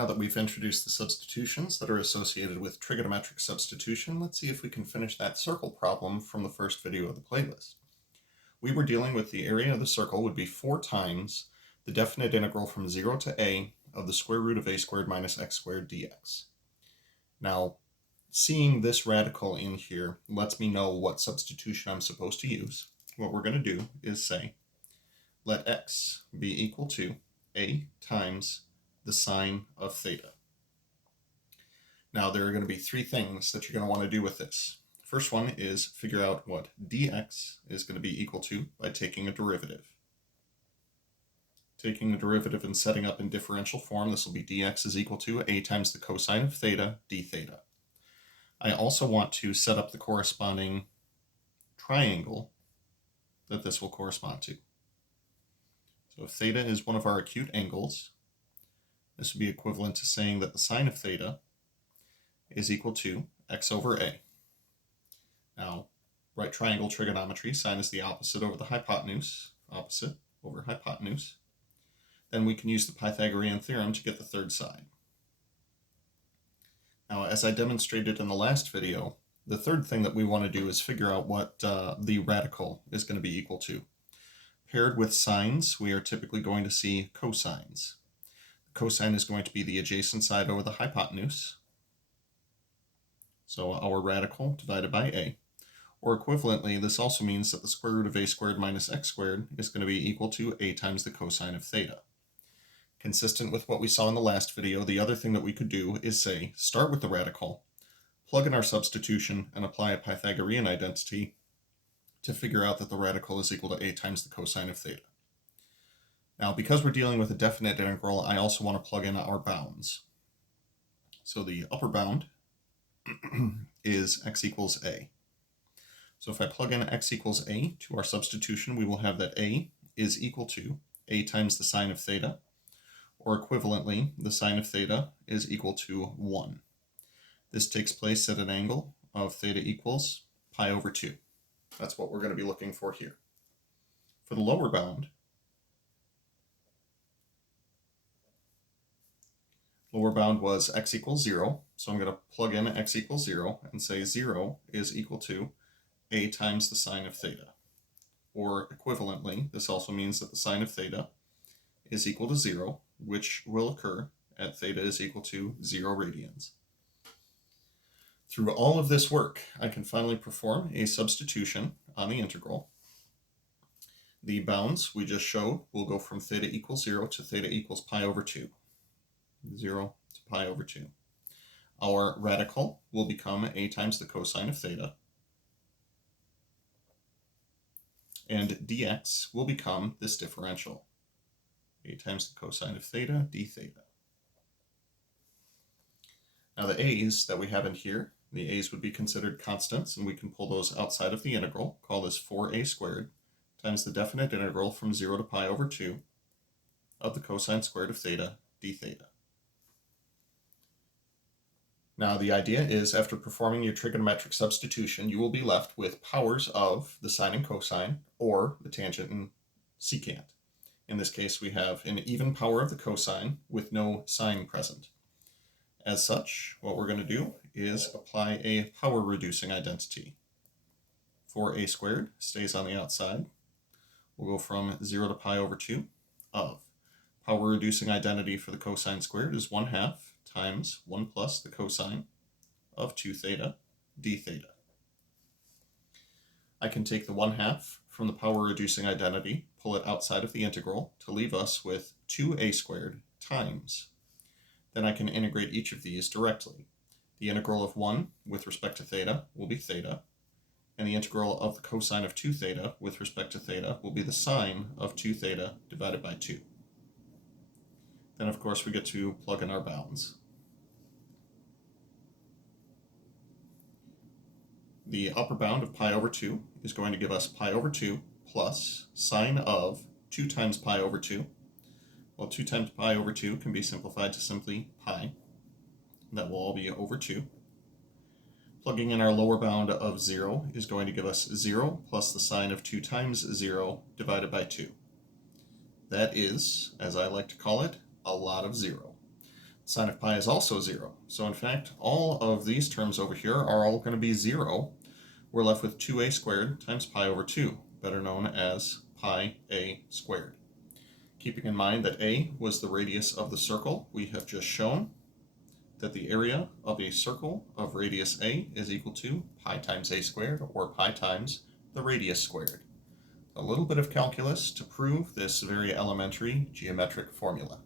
Now that we've introduced the substitutions that are associated with trigonometric substitution, let's see if we can finish that circle problem from the first video of the playlist. We were dealing with the area of the circle would be 4 times the definite integral from 0 to a of the square root of a squared minus x squared dx. Now, seeing this radical in here lets me know what substitution I'm supposed to use. What we're going to do is say, let x be equal to a times the sine of theta. Now there are going to be 3 things that you're going to want to do with this. First one is figure out what dx is going to be equal to by taking a derivative. Taking the derivative and setting up in differential form, this will be dx is equal to a times the cosine of theta d theta. I also want to set up the corresponding triangle that this will correspond to. So if theta is one of our acute angles, this would be equivalent to saying that the sine of theta is equal to x over a. Now, right triangle trigonometry, sine is the opposite over the hypotenuse, opposite over hypotenuse. Then we can use the Pythagorean theorem to get the third side. Now, as I demonstrated in the last video, the third thing that we want to do is figure out what the radical is going to be equal to. Paired with sines, we are typically going to see cosines. Cosine is going to be the adjacent side over the hypotenuse. So our radical divided by a. Or equivalently, this also means that the square root of a squared minus x squared is going to be equal to a times the cosine of theta. Consistent with what we saw in the last video, the other thing that we could do is say, start with the radical, plug in our substitution, and apply a Pythagorean identity to figure out that the radical is equal to a times the cosine of theta. Now, because we're dealing with a definite integral, I also want to plug in our bounds. So the upper bound is x equals a. So if I plug in x equals a to our substitution, we will have that a is equal to a times the sine of theta, or equivalently, the sine of theta is equal to 1. This takes place at an angle of theta equals pi over 2. That's what we're going to be looking for here. For the lower bound, was x equals 0, so I'm going to plug in x equals 0 and say 0 is equal to a times the sine of theta. Or equivalently, this also means that the sine of theta is equal to 0, which will occur at theta is equal to 0 radians. Through all of this work, I can finally perform a substitution on the integral. The bounds we just showed will go from theta equals 0 to theta equals pi over 2. 0 to pi over 2. Our radical will become a times the cosine of theta. And dx will become this differential. A times the cosine of theta d theta. Now the a's that we have in here, the a's would be considered constants, and we can pull those outside of the integral. Call this 4a squared times the definite integral from 0 to pi over 2 of the cosine squared of theta d theta. Now the idea is, after performing your trigonometric substitution, you will be left with powers of the sine and cosine, or the tangent and secant. In this case, we have an even power of the cosine with no sine present. As such, what we're going to do is apply a power reducing identity. 4a squared stays on the outside. We'll go from 0 to pi over 2 of power reducing identity for the cosine squared is 1/2 times 1 plus the cosine of 2 theta d theta. I can take the 1/2 from the power reducing identity, pull it outside of the integral to leave us with 2a squared times. Then I can integrate each of these directly. The integral of 1 with respect to theta will be theta, and the integral of the cosine of 2 theta with respect to theta will be the sine of 2 theta divided by 2. Then of course we get to plug in our bounds. The upper bound of pi over 2 is going to give us pi over 2 plus sine of 2 times pi over 2. Well, 2 times pi over 2 can be simplified to simply pi. That will all be over 2. Plugging in our lower bound of 0 is going to give us 0 plus the sine of 2 times 0 divided by 2. That is, as I like to call it, a lot of 0. Sine of pi is also 0. So in fact, all of these terms over here are all going to be 0. We're left with 2a squared times pi over 2, better known as pi a squared. Keeping in mind that a was the radius of the circle, we have just shown that the area of a circle of radius a is equal to pi times a squared, or pi times the radius squared. A little bit of calculus to prove this very elementary geometric formula.